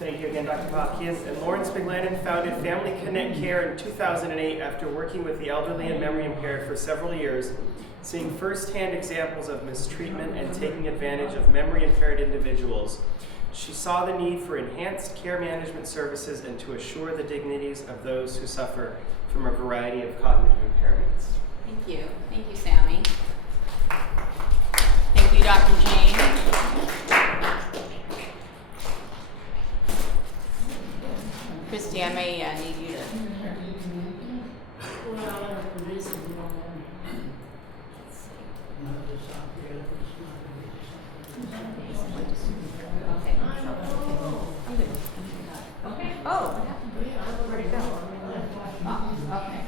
Thank you again, Dr. Hopkins. And Lawrence McLennan founded Family Connect Care in 2008 after working with the elderly and memory impaired for several years, seeing firsthand examples of mistreatment and taking advantage of memory impaired individuals. She saw the need for enhanced care management services and to assure the dignities of those who suffer from a variety of cognitive impairments. Thank you. Thank you, Sammy. Thank you, Dr. Jane. Christy, I may need you to. Okay. Oh, where'd it go? Oh, okay.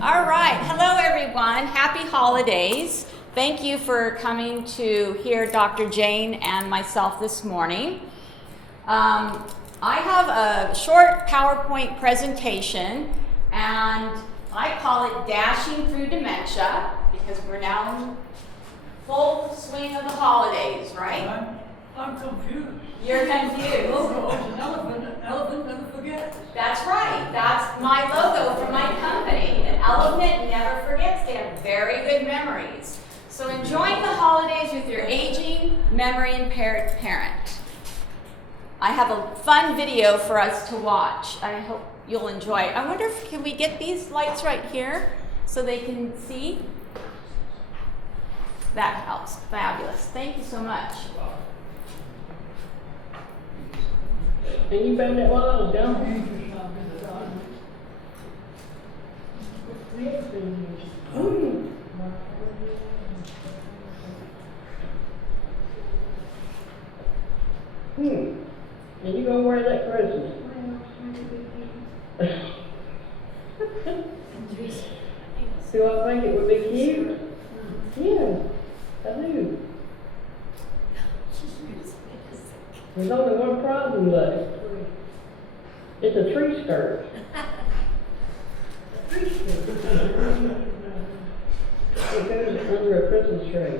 All right. Hello, everyone. Happy holidays. Thank you for coming to hear Dr. Jane and myself this morning. I have a short PowerPoint presentation, and I call it Dashing Through Dementia, because we're now in full swing of the holidays, right? I'm confused. You're confused. Logo is an elephant never forgets. That's right. That's my logo for my company. An elephant never forgets. They have very good memories. So enjoying the holidays with your aging, memory impaired parent. I have a fun video for us to watch. I hope you'll enjoy it. I wonder if can we get these lights right here so they can see? That helps. Fabulous. Thank you so much. And you found that while I was gone? And you gonna wear that Christmas? Do I think it would be cute? Yeah, I do. There's only one problem though. It's a tree skirt. It goes under a Christmas tree.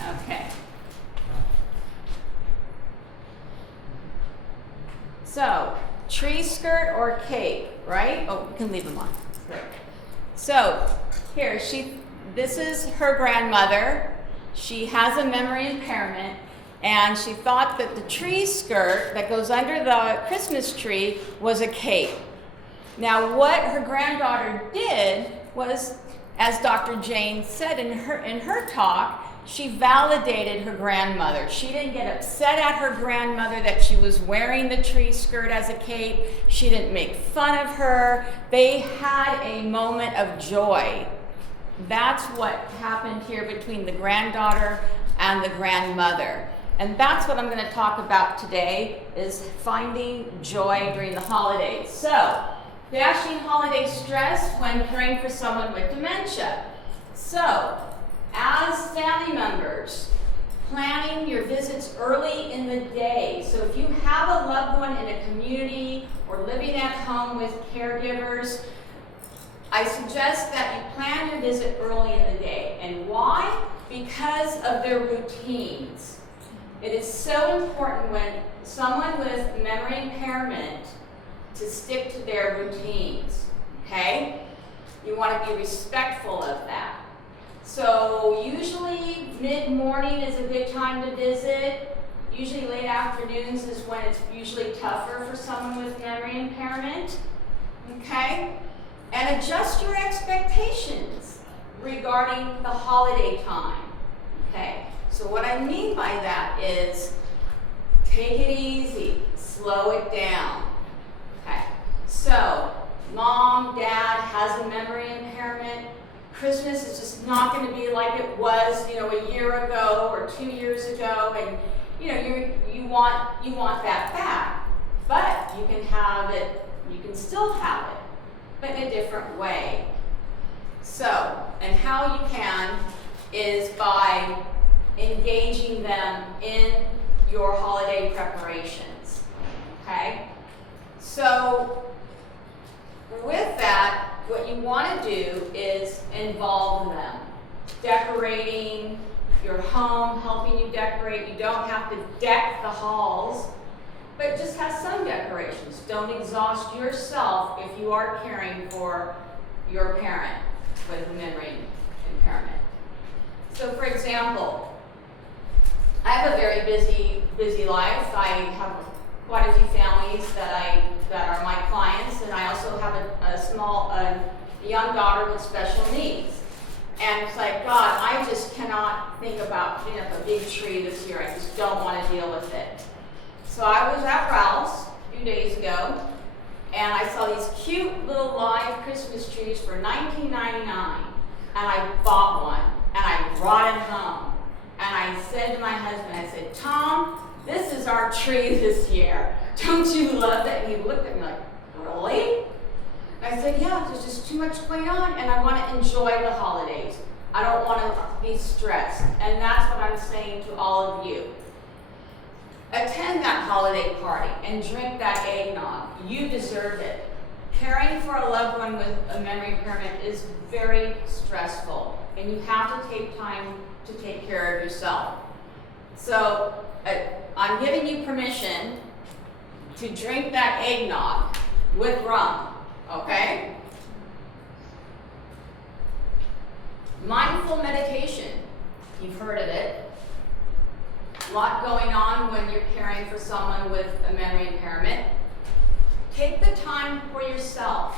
Okay. So, tree skirt or cape, right? Oh, we can leave them on. So, here, this is her grandmother. She has a memory impairment, and she thought that the tree skirt that goes under the Christmas tree was a cape. Now, what her granddaughter did was, as Dr. Jane said in her talk, she validated her grandmother. She didn't get upset at her grandmother that she was wearing the tree skirt as a cape. She didn't make fun of her. They had a moment of joy. That's what happened here between the granddaughter and the grandmother. And that's what I'm going to talk about today, is finding joy during the holidays. So, dashing holiday stress when caring for someone with dementia. So, as family members, planning your visits early in the day. So if you have a loved one in a community or living at home with caregivers, I suggest that you plan your visit early in the day. And why? Because of their routines. It is so important when someone with memory impairment to stick to their routines, okay? You want to be respectful of that. So usually mid-morning is a good time to visit. Usually late afternoons is when it's usually tougher for someone with memory impairment, okay? And adjust your expectations regarding the holiday time, okay? So what I mean by that is take it easy, slow it down. Okay, so mom, dad has a memory impairment. Christmas is just not going to be like it was, a year ago or 2 years ago, and you want that back. But you can still have it, but in a different way. So, and how you can is by engaging them in your holiday preparations, okay? So, with that, what you want to do is involve them. Decorating your home, helping you decorate. You don't have to deck the halls, but just have some decorations. Don't exhaust yourself if you are caring for your parent with a memory impairment. So for example, I have a very busy life. I have quite a few families that are my clients, and I also have a young daughter with special needs. And it's like, God, I just cannot think about putting up a big tree this year. I just don't want to deal with it. So I was at Ralph's a few days ago, and I saw these cute little live Christmas trees for $19.99. And I bought one, and I brought it home. And I said to my husband, I said, Tom, this is our tree this year. Don't you love it? And he looked at me like, really? I said, yeah, there's just too much going on, and I want to enjoy the holidays. I don't want to be stressed. And that's what I'm saying to all of you. Attend that holiday party and drink that eggnog. You deserve it. Caring for a loved one with a memory impairment is very stressful, and you have to take time to take care of yourself. So I'm giving you permission to drink that eggnog with rum, okay? Mindful meditation, you've heard of it. A lot going on when you're caring for someone with a memory impairment. Take the time for yourself.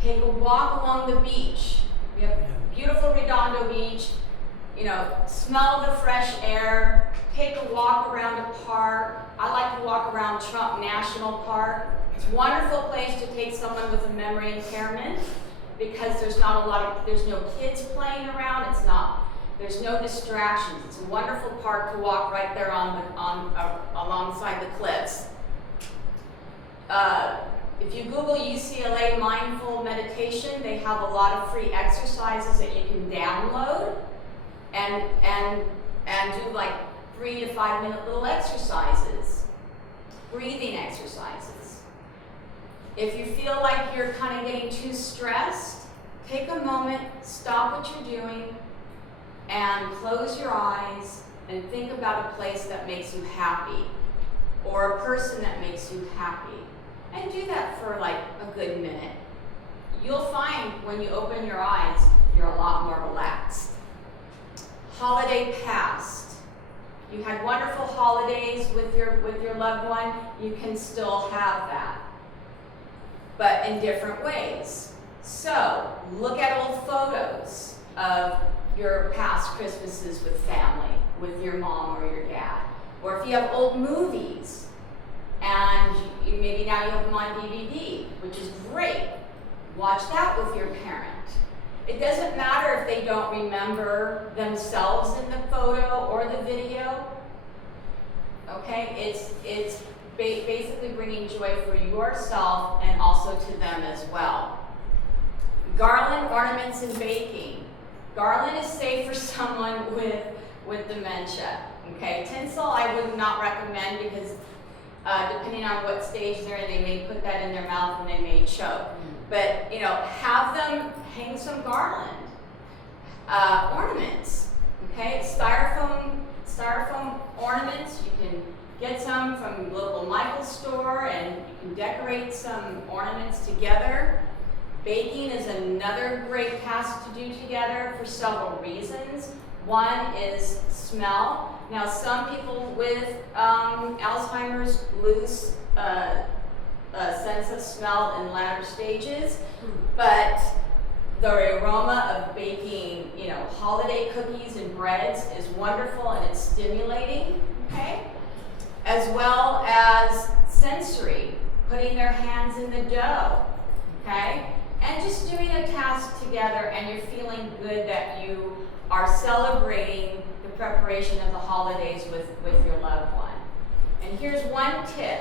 Take a walk along the beach. We have beautiful Redondo Beach. You know, smell the fresh air. Take a walk around a park. I like to walk around Trump National Park. It's a wonderful place to take someone with a memory impairment because there's no kids playing around. There's no distractions. It's a wonderful park to walk right there alongside the cliffs. If you Google UCLA Mindful Meditation, they have a lot of free exercises that you can download and do like 3 to 5 minute little exercises, breathing exercises. If you feel like you're kind of getting too stressed, take a moment, stop what you're doing, and close your eyes and think about a place that makes you happy or a person that makes you happy. And do that for like a good minute. You'll find when you open your eyes, you're a lot more relaxed. Holiday past. You had wonderful holidays with your loved one. You can still have that, but in different ways. So look at old photos of your past Christmases with family, with your mom or your dad. Or if you have old movies, and maybe now you have them on DVD, which is great. Watch that with your parent. It doesn't matter if they don't remember themselves in the photo or the video. Okay, it's basically bringing joy for yourself and also to them as well. Garland, ornaments, and baking. Garland is safe for someone with dementia. Okay, tinsel I would not recommend because depending on what stage they're in, they may put that in their mouth and they may choke. But you know, have them hang some garland, ornaments. Okay, styrofoam ornaments. You can get some from the local Michael's store, and you can decorate some ornaments together. Baking is another great task to do together for several reasons. One is smell. Now, some people with Alzheimer's lose a sense of smell in latter stages, but the aroma of baking, you know, holiday cookies and breads is wonderful and it's stimulating, okay? As well as sensory, putting their hands in the dough, okay? And just doing a task together, and you're feeling good that you are celebrating the preparation of the holidays with your loved one. And here's one tip.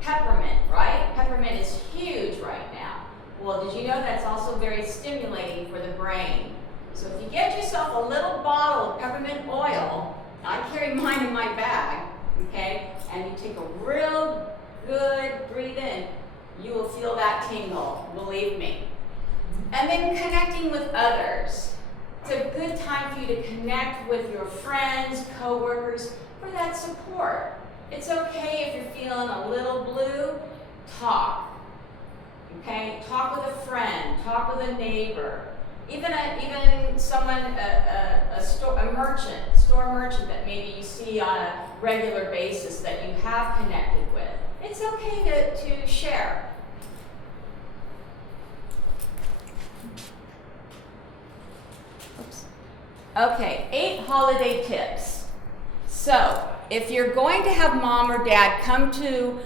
Peppermint, right? Peppermint is huge right now. Well, did you know that's also very stimulating for the brain? So if you get yourself a little bottle of peppermint oil, I carry mine in my bag, okay, and you take a real good breathe in, you will feel that tingle, believe me. And then connecting with others. It's a good time for you to connect with your friends, coworkers, for that support. It's okay if you're feeling a little blue, talk. Okay, talk with a friend, talk with a neighbor, even someone, a store merchant that maybe you see on a regular basis that you have connected with. It's okay to share. Oops. Okay, 8 holiday tips. So, if you're going to have mom or dad come to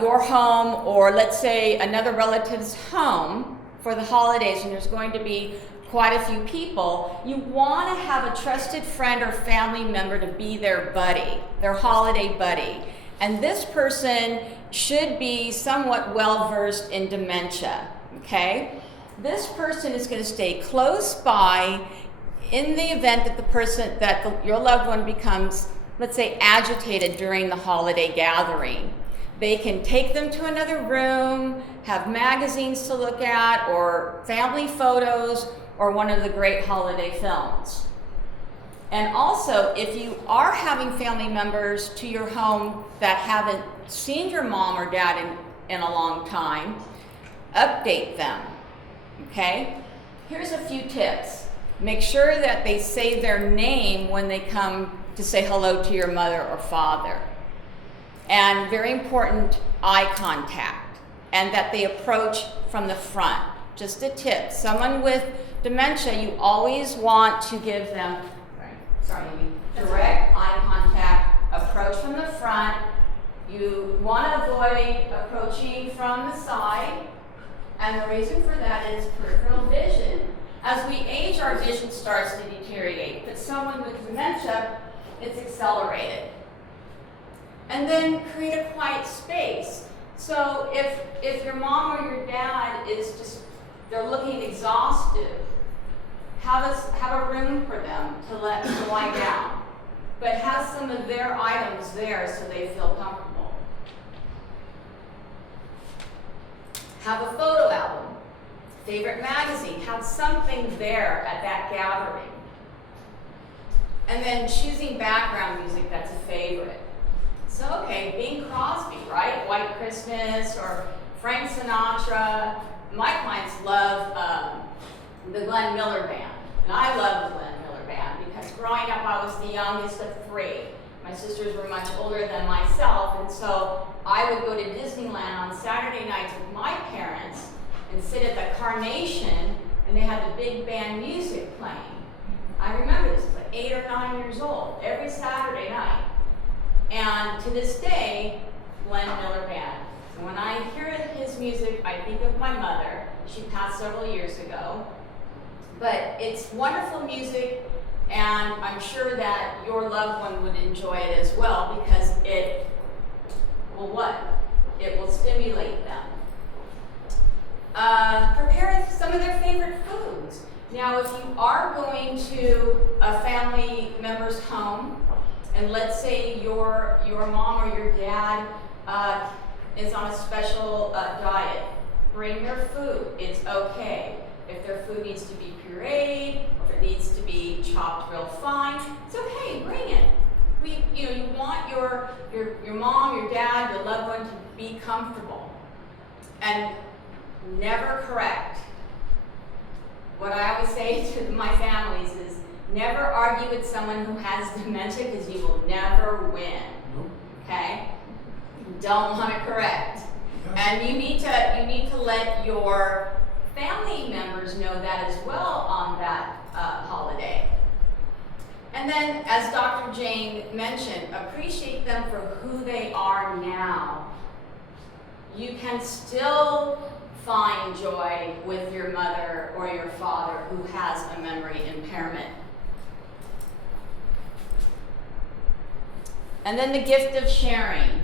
your home, or let's say another relative's home for the holidays, and there's going to be quite a few people, you want to have a trusted friend or family member to be their buddy, their holiday buddy. And this person should be somewhat well versed in dementia, okay? This person is going to stay close by in the event that your loved one becomes, let's say, agitated during the holiday gathering. They can take them to another room, have magazines to look at, or family photos, or one of the great holiday films. And also, if you are having family members to your home that haven't seen your mom or dad in a long time, update them, okay? Here's a few tips. Make sure that they say their name when they come to say hello to your mother or father. And very important, eye contact, and that they approach from the front. Just a tip. Someone with dementia, you always want to give them direct eye contact, approach from the front. You want to avoid approaching from the side, and the reason for that is peripheral vision. As we age, our vision starts to deteriorate, but someone with dementia, it's accelerated. And then create a quiet space. So if your mom or your dad is just, they're looking exhausted, have a room for them to lie down, but have some of their items there so they feel comfortable. Have a photo album, favorite magazine, have something there at that gathering. And then choosing background music that's a favorite. So, okay, Bing Crosby, right? White Christmas, or Frank Sinatra. My clients love the Glenn Miller Band. And I love the Glenn Miller Band because growing up I was the youngest of 3. My sisters were much older than myself, and so I would go to Disneyland on Saturday nights with my parents and sit at the Carnation, and they had the big band music playing. I remember this, I was like 8 or 9 years old, every Saturday night. And to this day, Glenn Miller Band. So when I hear his music, I think of my mother. She passed several years ago. But it's wonderful music, and I'm sure that your loved one would enjoy it as well because it will what? It will stimulate them. Prepare some of their favorite foods. Now, if you are going to a family member's home, and let's say your mom or your dad is on a special diet, bring their food. It's okay. If their food needs to be pureed, or if it needs to be chopped real fine, it's okay. Bring it. You want your mom, your dad, your loved one to be comfortable, and never correct. What I always say to my families is, never argue with someone who has dementia because you will never win. Okay? You don't want to correct. And you need to let your family members know that as well on that holiday. And then, as Dr. Jane mentioned, appreciate them for who they are now. You can still find joy with your mother or your father who has a memory impairment. And then the gift of sharing.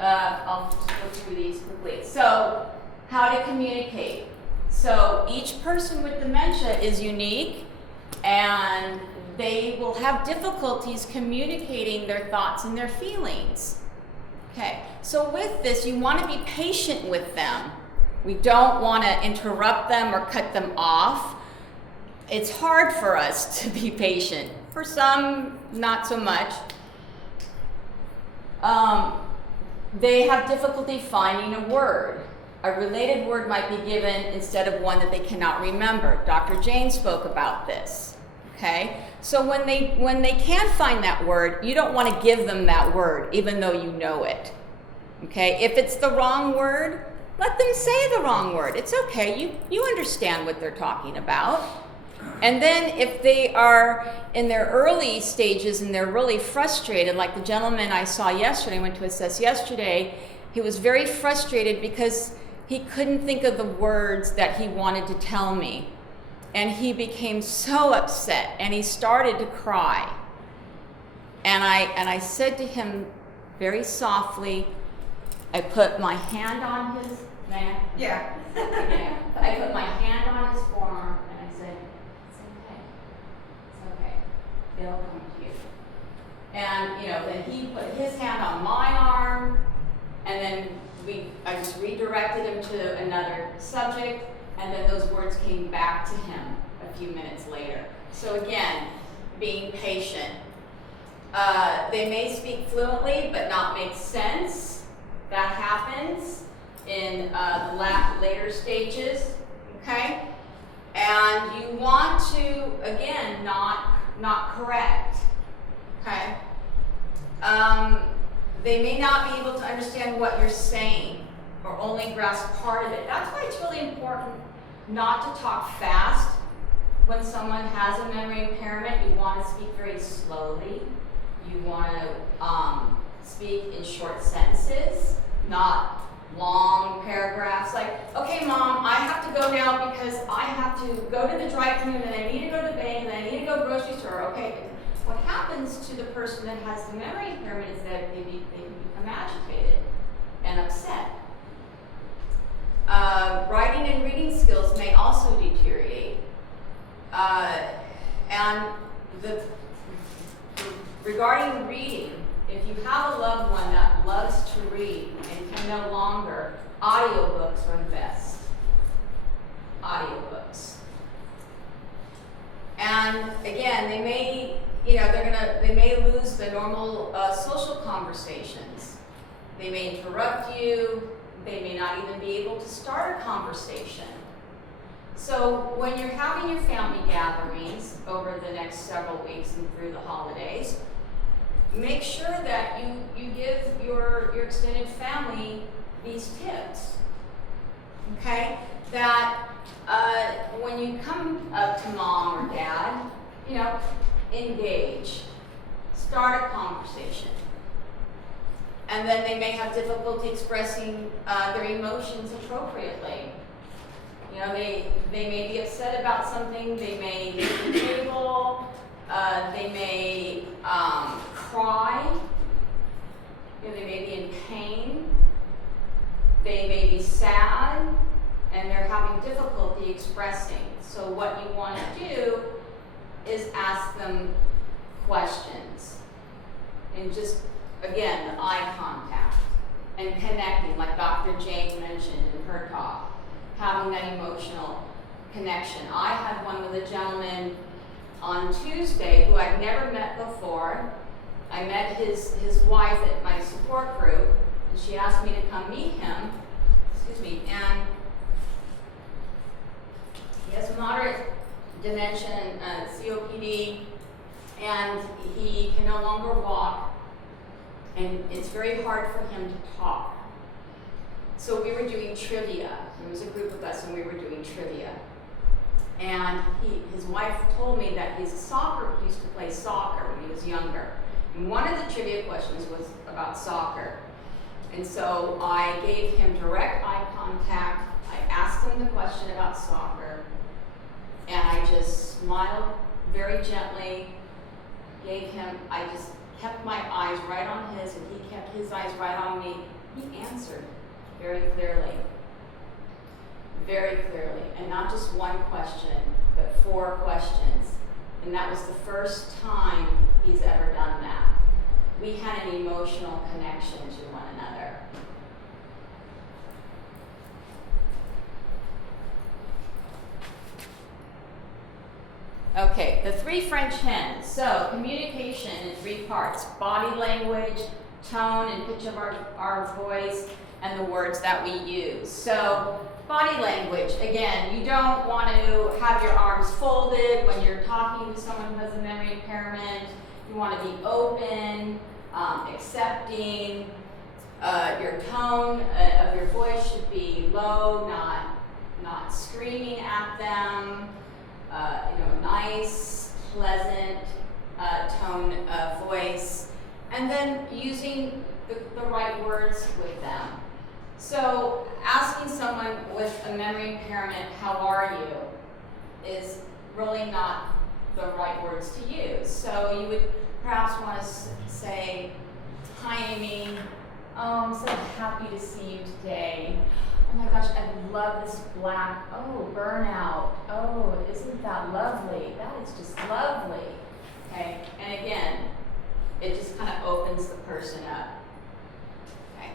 I'll just go through these quickly. So, how to communicate. So each person with dementia is unique, and they will have difficulties communicating their thoughts and their feelings. Okay, so with this, you want to be patient with them. We don't want to interrupt them or cut them off. It's hard for us to be patient. For some, not so much. They have difficulty finding a word. A related word might be given instead of one that they cannot remember. Dr. Jane spoke about this. Okay? So when they can't find that word, you don't want to give them that word, even though you know it. Okay? If it's the wrong word, let them say the wrong word. It's okay. You understand what they're talking about. And then if they are in their early stages and they're really frustrated, like the gentleman I saw yesterday, went to assess yesterday, he was very frustrated because he couldn't think of the words that he wanted to tell me. And he became so upset and he started to cry. And I said to him very softly, I put my hand on his neck. Yeah. I put my hand on his forearm and I said, it's okay. They'll come to you. And then he put his hand on my arm, and then I just redirected him to another subject, and then those words came back to him a few minutes later. So again, being patient. They may speak fluently but not make sense. That happens in the later stages, okay? And you want to, again, not correct, okay? They may not be able to understand what you're saying or only grasp part of it. That's why it's really important not to talk fast. When someone has a memory impairment, you want to speak very slowly. You want to speak in short sentences, not long paragraphs like, okay, Mom, I have to go now because I have to go to the drive-thru and then I need to go to the bank and then I need to go grocery store. Okay, what happens to the person that has the memory impairment is that they can become agitated and upset. Writing and reading skills may also deteriorate. And regarding reading, if you have a loved one that loves to read and can no longer, audiobooks are the best. Audiobooks. And again, they may, they may lose the normal social conversations. They may interrupt you. They may not even be able to start a conversation. So when you're having your family gatherings over the next several weeks and through the holidays, make sure that you give your extended family these tips, okay? That when you come up to Mom or Dad, engage, start a conversation. And then they may have difficulty expressing their emotions appropriately. They may be upset about something, they may hit the table, they may cry, they may be in pain, they may be sad, and they're having difficulty expressing. So what you want to do is ask them questions. And just, again, the eye contact and connecting, like Dr. Jane mentioned in her talk. Having that emotional connection. I had one with a gentleman on Tuesday who I'd never met before. I met his wife at my support group, and she asked me to come meet him. And he has moderate dementia and COPD, and he can no longer walk, and it's very hard for him to talk. So we were doing trivia. There was a group of us and we were doing trivia. And his wife told me that he used to play soccer when he was younger. And one of the trivia questions was about soccer. And so I gave him direct eye contact. I asked him the question about soccer. And I just smiled very gently, I just kept my eyes right on his and he kept his eyes right on me. He answered very clearly. very clearly, and not just one question, but 4 questions. And that was the first time he's ever done that. We had an emotional connection to one another. Okay, the 3 French hens. So, communication in 3 parts: body language, tone and pitch of our voice, and the words that we use. So, body language, again, you don't want to have your arms folded when you're talking to someone who has a memory impairment. You want to be open, accepting. Your tone of your voice should be low, not screaming at them. Nice, pleasant tone of voice, and then using the right words with them. So asking someone with a memory impairment, how are you, is really not the right words to use. So you would perhaps want to say, hi Amy, I'm so happy to see you today. Oh my gosh, I love this black, burnout. Oh, isn't that lovely? That is just lovely. Okay, and again, it just kind of opens the person up. Okay.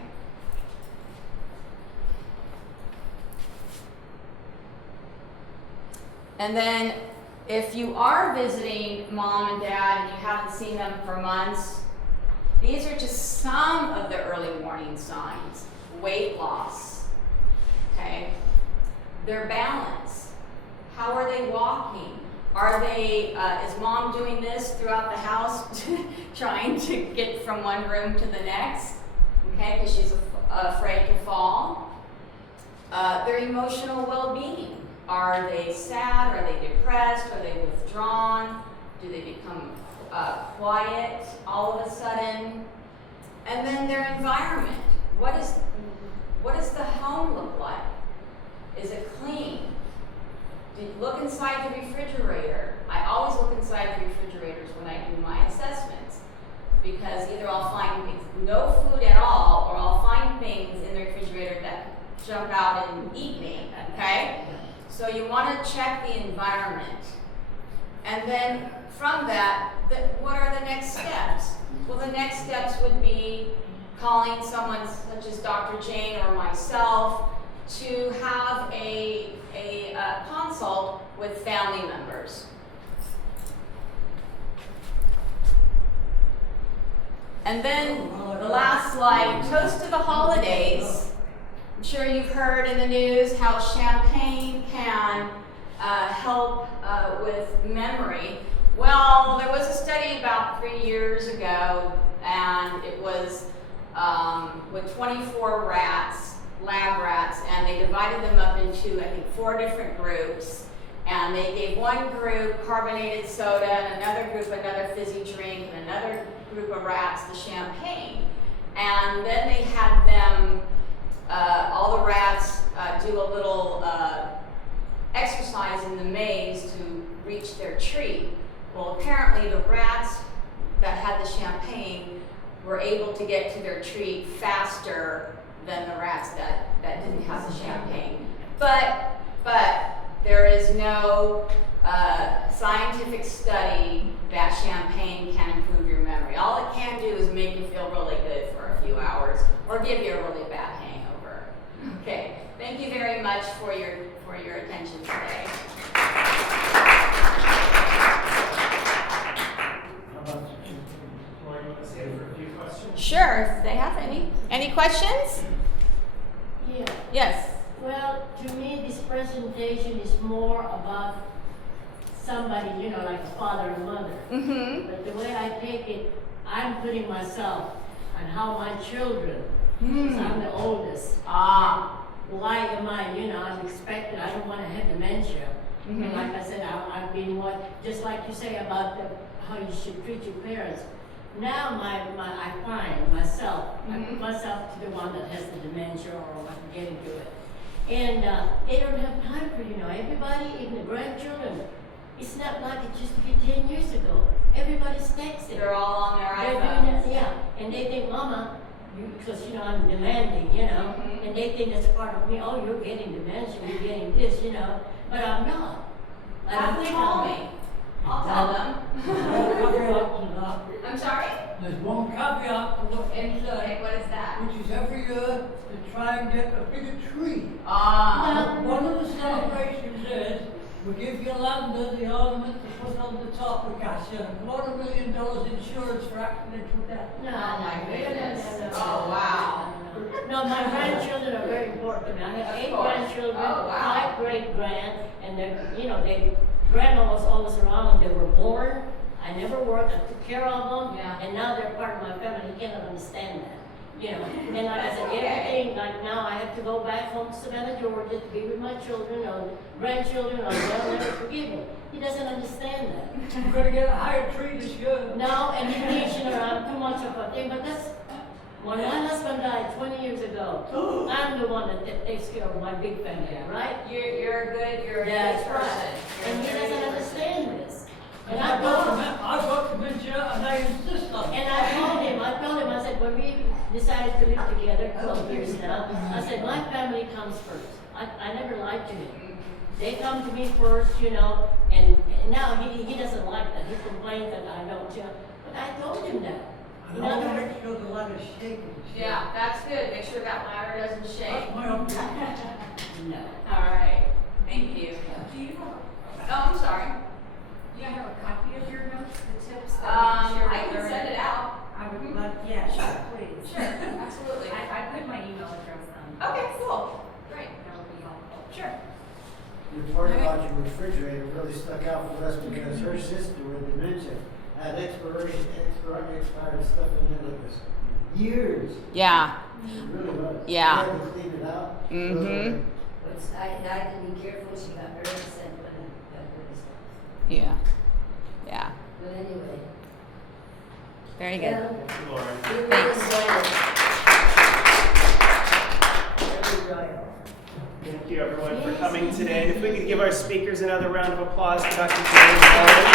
And then if you are visiting mom and dad and you haven't seen them for months, these are just some of the early warning signs. Weight loss. Okay, their balance. How are they walking? Are they, is mom doing this throughout the house, trying to get from one room to the next? Okay, because she's afraid to fall. Their emotional well-being. Are they sad? Are they depressed? Are they withdrawn? Do they become quiet all of a sudden? And then their environment. What does the home look like? Is it clean? Do you look inside the refrigerator? I always look inside the refrigerators when I do my assessments, because either I'll find things, no food at all, or I'll find things in the refrigerator that jump out and eat me, okay? So you want to check the environment. And then from that, what are the next steps? Well, the next steps would be calling someone such as Dr. Jane or myself to have a consult with family members. And then the last slide, toast to the holidays. I'm sure you've heard in the news how champagne can help with memory. Well, there was a study about 3 years ago, and it was with 24 rats, lab rats, and they divided them up into, I think, 4 different groups. And they gave one group carbonated soda, and another group another fizzy drink, and another group of rats the champagne. And then they had them, all the rats, do a little exercise in the maze to reach their treat. Well, apparently the rats that had the champagne were able to get to their treat faster than the rats that didn't have the champagne. But there is no scientific study that champagne can improve your memory. All it can do is make you feel really good for a few hours or give you a really bad hangover. Okay, thank you very much for your attention today. Sure, if they have any. Any questions? Yeah. Yes. Well, to me, this presentation is more about somebody, like a father and mother. Mm-hmm. But the way I take it, I'm putting myself on how my children, because I'm the oldest. Why am I, I'm expected, I don't want to have dementia. Mm-hmm. And like I said, I've been just like you say about how you should treat your parents. Now I find myself, I put myself to the one that has the dementia or I'm getting to it. And they don't have time for, everybody, even the grandchildren. It's not like it used to be 10 years ago. Everybody's texting. They're all on their They're iPhones. doing it, yeah. And they think, Mama, because, you know, I'm demanding, you know, and they think that's part of me. Oh, you're getting dementia, you're getting this, you know, but I'm not. I don't Have think them call I'm- me. I'll tell them. Caveat to that. I'm sorry? There's one caveat to what you say, What is that? which is every year to try and get a bigger tree. Ah. One of the celebrations is, we give Yolanda the ornament to put on the top of Cassia, and $250,000 insurance for accidental death. No, Oh my no, goodness. no, no, no, Oh, no, wow. No, my grandchildren are very important to me. I have Of 8 course. grandchildren, Oh, wow. 5 great-grand, and they're, you know, grandma was always around when they were born. I never worked, I took care of them, Yeah. and now they're part of my family. You cannot understand that. You know, and like I said, Okay. everything, like now I have to go back home to Savannah, Georgia to be with my children or grandchildren, or they'll never forgive me. He doesn't understand that. We're gonna get a higher tree this year. No, and he thinks, you know, I'm too much of a thing, but that's, when my husband died 20 years ago, I'm the one that takes care of my big family, right? You're a good That's person. right. And he doesn't understand this. And I've I got dementia and I insist on it. told him, I said, when we decided to live together, 12 years now, I said, my family comes first. I never lied to him. They come to me first, you know, and now he doesn't like that. He complains that I don't, you know, but I told him that. I want to make sure the ladder's shaking. Yeah, that's good. Make sure that ladder doesn't shake. That's my opinion. No. All right. Thank you. Do you have, Oh, I'm sorry. do you have a copy of your notes, the tips that you shared I with can her? send it out. I would love, yeah, sure, please. Sure, absolutely. I put my email address on. Okay, cool. Great. That would be helpful. Sure. The part about your refrigerator really stuck out for us because her sister with dementia had expired stuff in there that was years. Yeah. It really was. Yeah. She had to clean it out. Mhm. I had to be careful. She got very upset when I got rid of stuff. Yeah. Yeah. But anyway. Very good. Thank you, Lauren. Thanks. Thank you, everyone, for coming today. And if we could give our speakers another round of applause for Dr. Jerry and Lauren.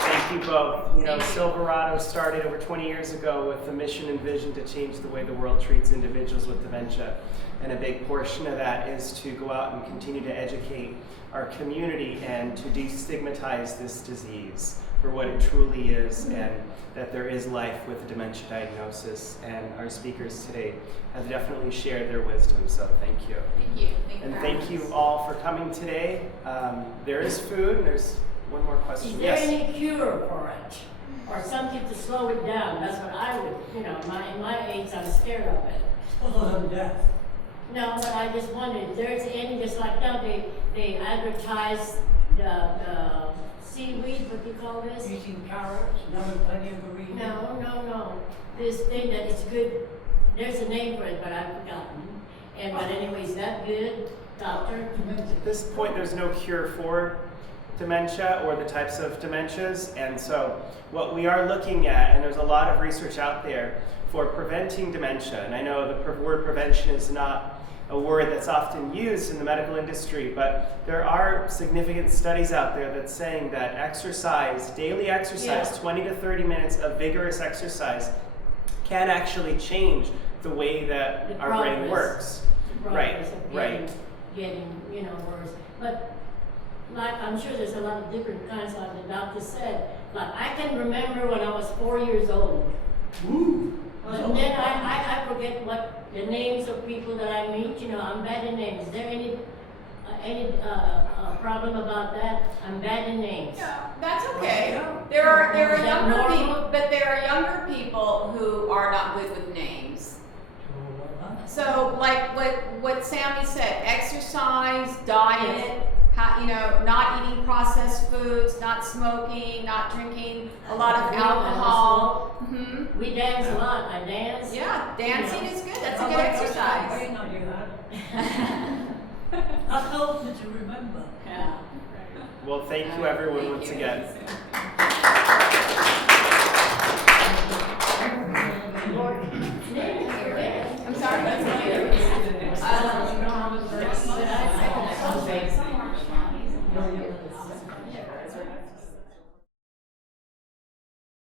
Thank you both. You know, Silverado started over 20 years ago with the mission and vision to change the way the world treats individuals with dementia. And a big portion of that is to go out and continue to educate our community and to destigmatize this disease for what it truly is, and that there is life with a dementia diagnosis. And our speakers today have definitely shared their wisdom, so thank you. Thank you. Thank you. And for thank having you us. all for coming today. There is food, and there's one more question. Is there Yes. any cure for it? Or something to slow it down? That's what I would, you know, in my age, I'm scared of it. Other than death. No, but I just wondered, if there's any, just like now, they advertise the seaweed, what do you call this? Eating carrots, and having plenty of marine. No. This thing that is good, there's a name for it, but I've forgotten. And, but anyway, is that good, doctor? At this point, there's no cure for dementia or the types of dementias, and so what we are looking at, and there's a lot of research out there for preventing dementia, and I know the word prevention is not a word that's often used in the medical industry, but there are significant studies out there that's saying that exercise, daily exercise, Yeah. 20 to 30 minutes of vigorous exercise can actually change the way that The our brain progress. works. The Right, progress of right. Getting, you know, worse. But like, I'm sure there's a lot of different kinds, like the doctor said. Like, I can remember when I was 4 years old. Ooh. And then I forget what the names of people that I meet, you know, I'm bad in names. Is there any problem about that? I'm bad in names. No, that's okay. Yeah. There are Is that younger normal? people, but there are younger people who are not good with names. So, like what Sammy said, exercise, diet, not eating processed foods, not smoking, not drinking a lot of alcohol. Mm-hmm. We dance a lot. I dance. Yeah, dancing is good. That's a How good much exercise. champagne have you had? That helps me to remember. Yeah. Well, thank you everyone Thank once you. again.